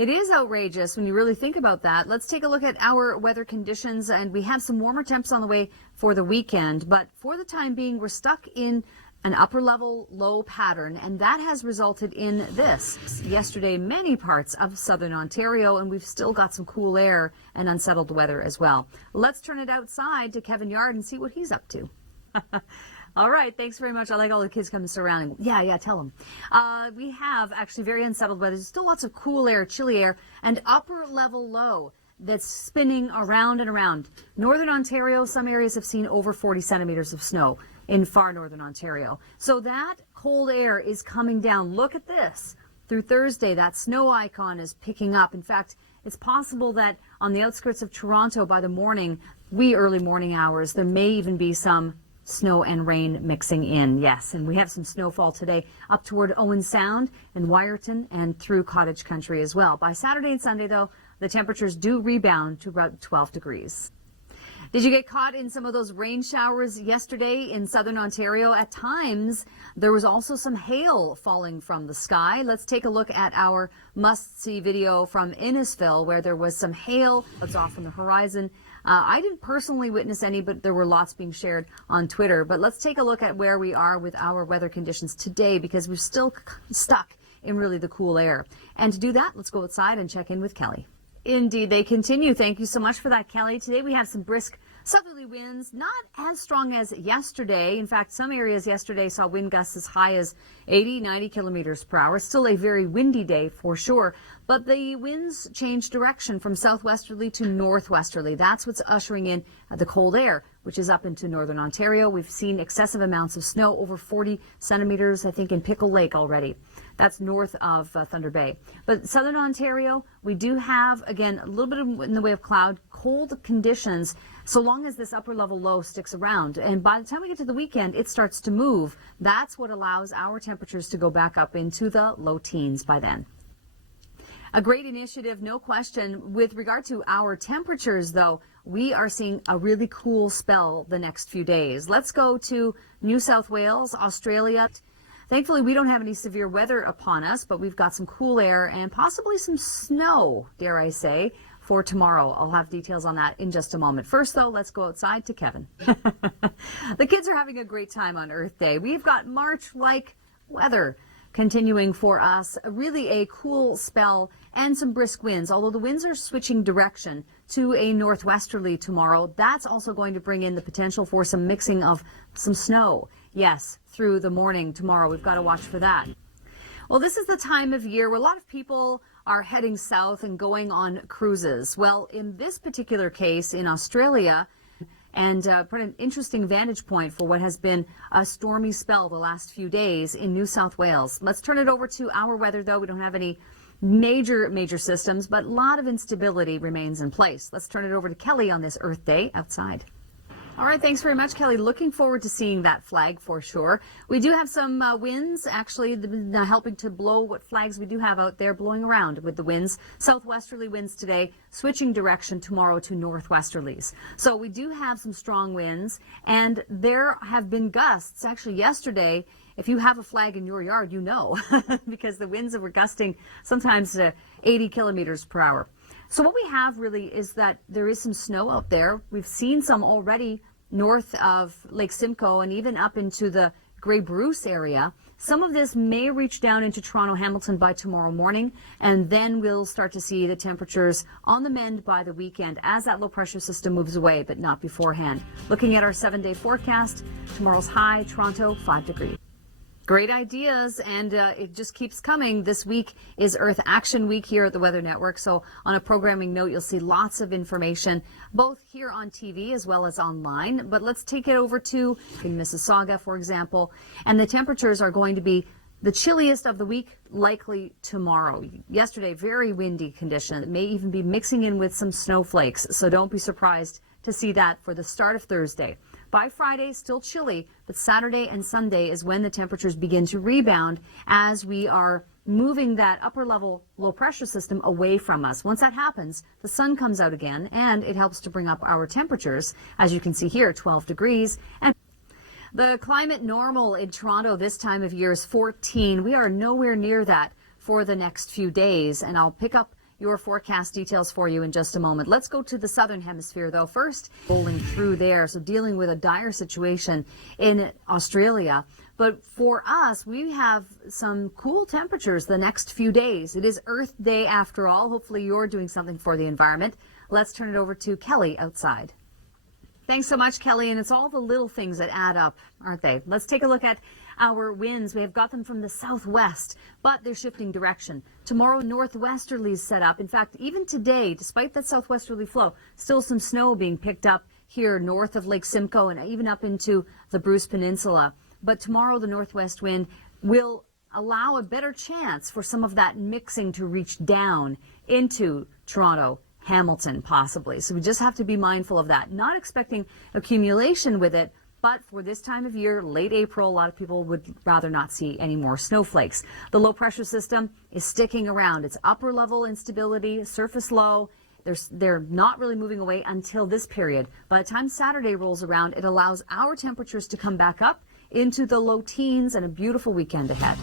It is outrageous when you really think about that. Let's take a look at our weather conditions, and we have some warmer temps on the way for the weekend. But for the time being, we're stuck in an upper level low pattern, and that has resulted in this. Yesterday, many parts of southern Ontario, and we've still got some cool air and unsettled weather as well. Let's turn it outside to Kevin Yard and see what he's up to. All right, thanks very much. I like all the kids coming surrounding. Yeah, tell them. We have actually very unsettled weather. There's still lots of cool air, chilly air, and upper level low that's spinning around and around. Northern Ontario, some areas have seen over 40 centimeters of snow in far northern Ontario. So that cold air is coming down. Look at this. Through Thursday, that snow icon is picking up. In fact, it's possible that on the outskirts of Toronto by the morning, early morning hours, there may even be some snow and rain mixing in. Yes, and we have some snowfall today up toward Owen Sound and Wyerton and through Cottage Country as well. By Saturday and Sunday, though, the temperatures do rebound to about 12 degrees. Did you get caught in some of those rain showers yesterday in southern Ontario? At times, there was also some hail falling from the sky. Let's take a look at our must-see video from Innisfil, where there was some hail that's off on the horizon. I didn't personally witness any, but there were lots being shared on Twitter. But let's take a look at where we are with our weather conditions today, because we're still stuck in really the cool air. And to do that, let's go outside and check in with Kelly. Indeed, they continue. Thank you so much for that, Kelly. Today we have some brisk southerly winds, not as strong as yesterday. In fact, some areas yesterday saw wind gusts as high as 80, 90 kilometers per hour. Still a very windy day for sure, but the winds change direction from southwesterly to northwesterly. That's what's ushering in the cold air, which is up into northern Ontario. We've seen excessive amounts of snow, over 40 centimeters, I think, in Pickle Lake already. That's north of Thunder Bay. But southern Ontario, we do have, again, a little bit in the way of cloud, cold conditions, so long as this upper level low sticks around. And by the time we get to the weekend, it starts to move. That's what allows our temperatures to go back up into the low teens by then. A great initiative, no question. With regard to our temperatures, though, we are seeing a really cool spell the next few days. Let's go to New South Wales, Australia. Thankfully, we don't have any severe weather upon us, but we've got some cool air and possibly some snow, dare I say, for tomorrow. I'll have details on that in just a moment. First, though, let's go outside to Kevin. The kids are having a great time on Earth Day. We've got March-like weather continuing for us, really a cool spell and some brisk winds, although the winds are switching direction to a northwesterly tomorrow. That's also going to bring in the potential for some mixing of some snow. Yes, through the morning tomorrow. We've got to watch for that. Well, this is the time of year where a lot of people are heading south and going on cruises. Well, in this particular case in Australia, and put an interesting vantage point for what has been a stormy spell the last few days in New South Wales. Let's turn it over to our weather, though. We don't have any major systems, but a lot of instability remains in place. Let's turn it over to Kelly on this Earth Day outside. All right, thanks very much, Kelly. Looking forward to seeing that flag for sure. We do have some winds, actually, helping to blow what flags we do have out there blowing around with the winds. Southwesterly winds today, switching direction tomorrow to northwesterlies. So we do have some strong winds, and there have been gusts. Actually, yesterday, if you have a flag in your yard, you know, because the winds were gusting sometimes to 80 kilometers per hour. So what we have really is that there is some snow out there. We've seen some already north of Lake Simcoe and even up into the Grey Bruce area. Some of this may reach down into Toronto, Hamilton by tomorrow morning, and then we'll start to see the temperatures on the mend by the weekend as that low pressure system moves away, but not beforehand. Looking at our 7-day forecast, tomorrow's high, Toronto, 5 degrees. Great ideas, and it just keeps coming. This week is Earth Action Week here at the Weather Network, so on a programming note, you'll see lots of information, both here on TV as well as online. But let's take it over to in Mississauga, for example, and the temperatures are going to be the chilliest of the week, likely tomorrow. Yesterday, very windy condition. It may even be mixing in with some snowflakes, so don't be surprised to see that for the start of Thursday. By Friday, still chilly, but Saturday and Sunday is when the temperatures begin to rebound as we are moving that upper level low pressure system away from us. Once that happens, the sun comes out again and it helps to bring up our temperatures. As you can see here, 12 degrees. And the climate normal in Toronto this time of year is 14. We are nowhere near that for the next few days, and I'll pick up your forecast details for you in just a moment. Let's go to the southern hemisphere, though. First, rolling through there, so dealing with a dire situation in Australia. But for us, we have some cool temperatures the next few days. It is Earth Day after all. Hopefully you're doing something for the environment. Let's turn it over to Kelly outside. Thanks so much, Kelly. And it's all the little things that add up, aren't they? Let's take a look at our winds. We have got them from the southwest, but they're shifting direction. Tomorrow, northwesterlies set up. In fact, even today, despite that southwesterly flow, still some snow being picked up here north of Lake Simcoe and even up into the Bruce Peninsula. But tomorrow, the northwest wind will allow a better chance for some of that mixing to reach down into Toronto, Hamilton, possibly. So we just have to be mindful of that. Not expecting accumulation with it, but for this time of year, late April, a lot of people would rather not see any more snowflakes. The low pressure system is sticking around. It's upper level instability, surface low. They're not really moving away until this period. By the time Saturday rolls around, it allows our temperatures to come back up into the low teens and a beautiful weekend ahead.